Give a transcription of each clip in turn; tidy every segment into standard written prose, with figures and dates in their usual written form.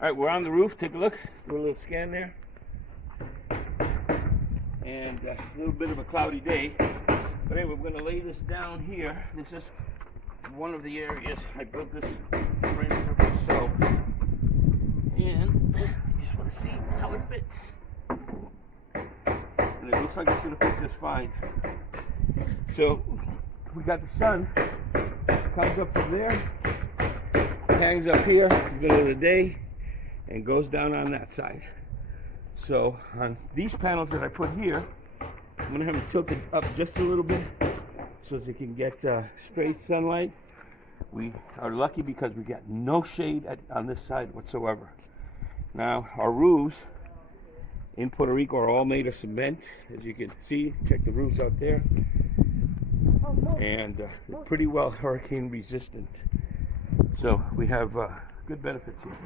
All right, we're on the roof. Take a look. Do a little scan there. And a little bit of a cloudy day. But anyway, we're going to lay this down here. This is one of the areas I built this frame for myself. And I just want to see how it fits. And it looks like it's going to fit just fine. So we got the sun. Comes up from there. Hangs up here in the middle of the day. And goes down on that side. So on these panels that I put here, I'm going to have them tilted up just a little bit so they can get straight sunlight. We are lucky because we got no shade on this side whatsoever. Now our roofs in Puerto Rico are all made of cement, as you can see. Check the roofs out there. And they're pretty well hurricane resistant. So we have good benefits here.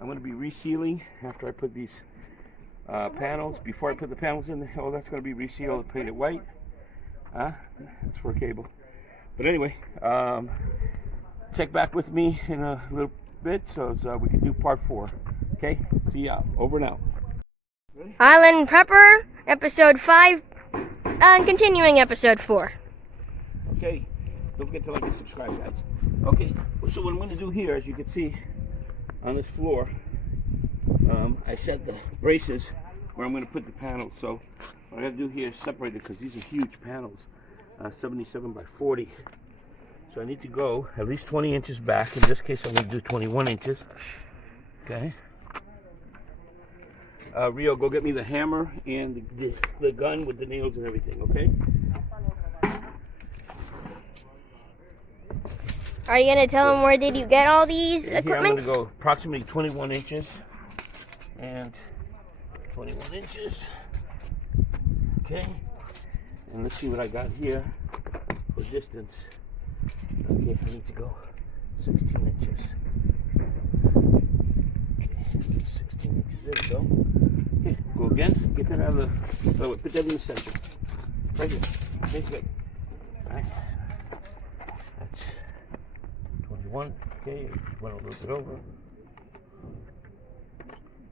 I'm going to be resealing after I put these panels. Before I put the panels in, that's going to be resealed and painted white. That's for a cable. But anyway, check back with me in a little bit so we can do part 4. Okay, see ya. Over and out. Ready? Island Prepper, episode 5, continuing episode 4. Okay, don't forget to like and subscribe, guys. Okay, so what I'm going to do here, as you can see on this floor, I set the braces where I'm going to put the panels. So what I got to do here is separate it because these are huge panels, 77 by 40. So I need to go at least 20 inches back. In this case, I'm going to do 21 inches. Okay. Rio, go get me the hammer and the gun with the nails and everything, okay? Are you going to tell them where did you get all these equipment? Here I'm going to go approximately 21 inches and 21 inches. Okay. And let's see what I got here for distance. Okay, I need to go 16 inches. Okay, 16 inches. There we go. Okay, go again. Get that out of the... Oh, put that in the center. Right here. Okay, good. All right. That's 21. Okay, went a little bit over.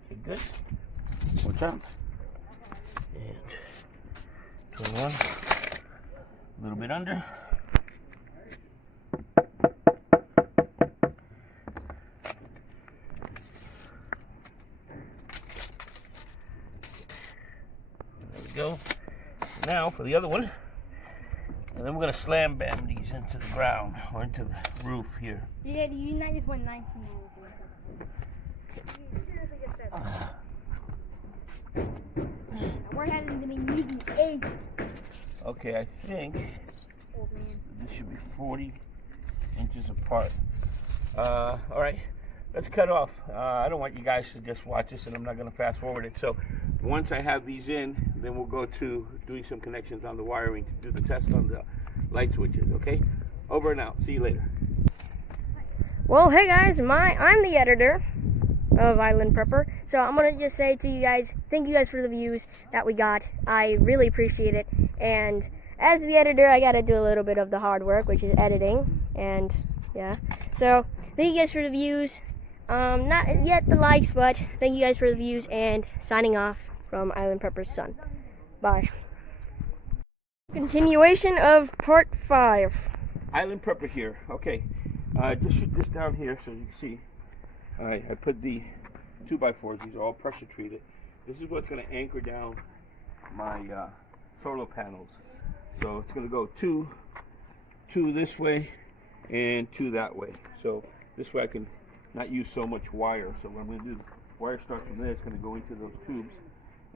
Okay, good. More time. And 21. A little bit under. There we go. Now for the other one. And then we're going to slam bam these into the ground or into the roof here. Yeah, you just went 19 seriously just said that. We're having to be using 8. Okay, I think this should be 40 inches apart. All right, let's cut off. I don't want you guys to just watch this, and I'm not going to fast forward it. So once I have these in, then we'll go to doing some connections on the wiring to do the test on the light switches, okay? Over and out. See you later. Well, hey guys, I'm the editor of Island Prepper, so I'm going to just say to you guys, thank you guys for the views that we got. I really appreciate it, and as the editor, I got to do a little bit of the hard work, which is editing, and yeah. So, thank you guys for the views. Not yet the likes, but thank you guys for the views, and signing off from Island Prepper's son. Bye. Continuation of part 5. Island Prepper here. Okay, just shoot this down here so you can see. I put the 2x4s. These are all pressure treated. This is what's going to anchor down my solar panels. So it's going to go two this way and 2 that way. So this way I can not use so much wire. So what I'm going to do, the wire starts from there. It's going to go into those tubes,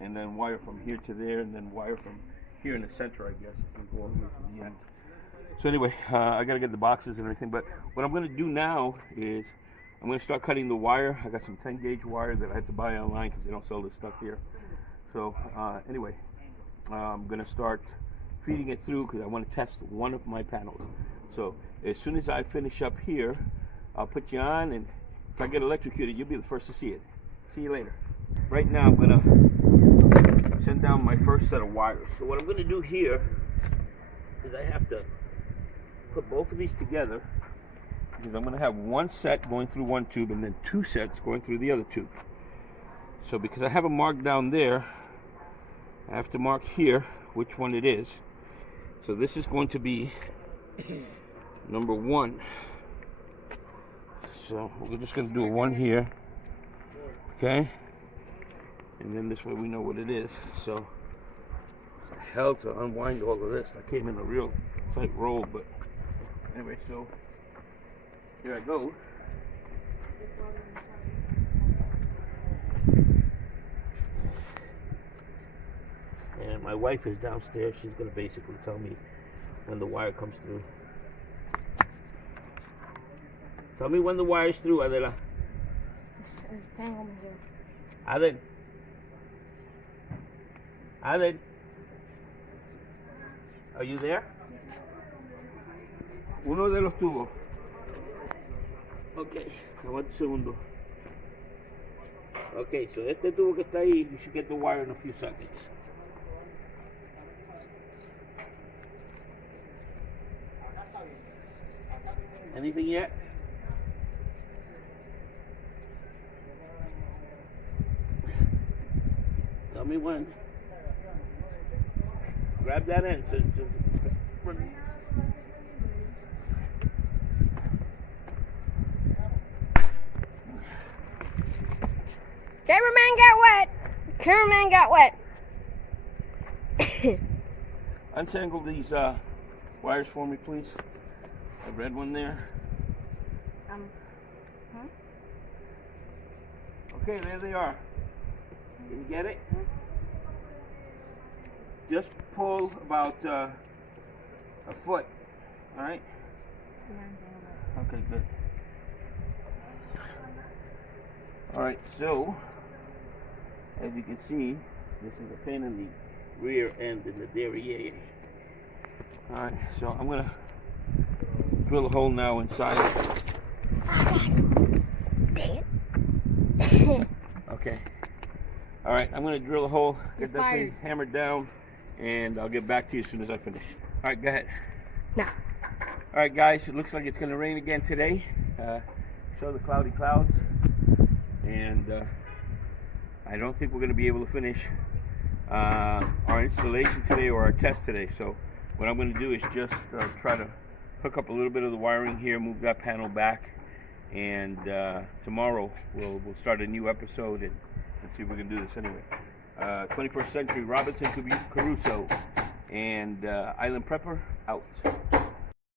and then wire from here to there, and then wire from here in the center, I guess. It's going to go all the way to the end. So anyway, I got to get the boxes and everything. But what I'm going to do now is I'm going to start cutting the wire. I got some 10 gauge wire that I had to buy online because they don't sell this stuff here. So anyway, I'm going to start feeding it through because I want to test one of my panels. So as soon as I finish up here, I'll put you on, and if I get electrocuted, you'll be the first to see it. See you later. Right now I'm going to send down my first set of wires. So what I'm going to do here is I have to put both of these together is I'm going to have one set going through one tube and then two sets going through the other tube. So because I have a mark down there, I have to mark here which one it is. So this is going to be number 1. So we're just going to do a 1 here, okay? And then this way we know what it is. So it's a hell to unwind all of this. I came in a real tight roll, but anyway, so here I go. And my wife is downstairs. She's going to basically tell me when the wire comes through. Tell me when the wire is through, Adela. It's tanglement here. Adel. Adel. Are you there? Uno de los tubos. Ok, aguanta un segundo. Okay, so este tubo que está ahí, you should get the wire in a few seconds. Anything yet? Tell me when. Grab that end. Cameraman got wet. Cameraman got wet. Untangle these wires for me, please. The red one there. Okay, there they are. Can you get it? Just pull about a foot. All right. Okay, good. All right, so as you can see, this is a pin in the rear end in the derriere. All right, so I'm gonna drill a hole now inside. Dang it. Okay. All right, I'm gonna drill a hole, get that thing hammered down, and I'll get back to you as soon as I finish. All right, go ahead. Now. All right, guys, it looks like it's gonna rain again today. Show the cloudy clouds, and I don't think we're gonna be able to finish our installation today or our test today. So what I'm gonna do is just try to hook up a little bit of the wiring here, move that panel back, and tomorrow we'll start a new episode and see if we can do this anyway. 21st Century Robinson Caruso and Island Prepper out.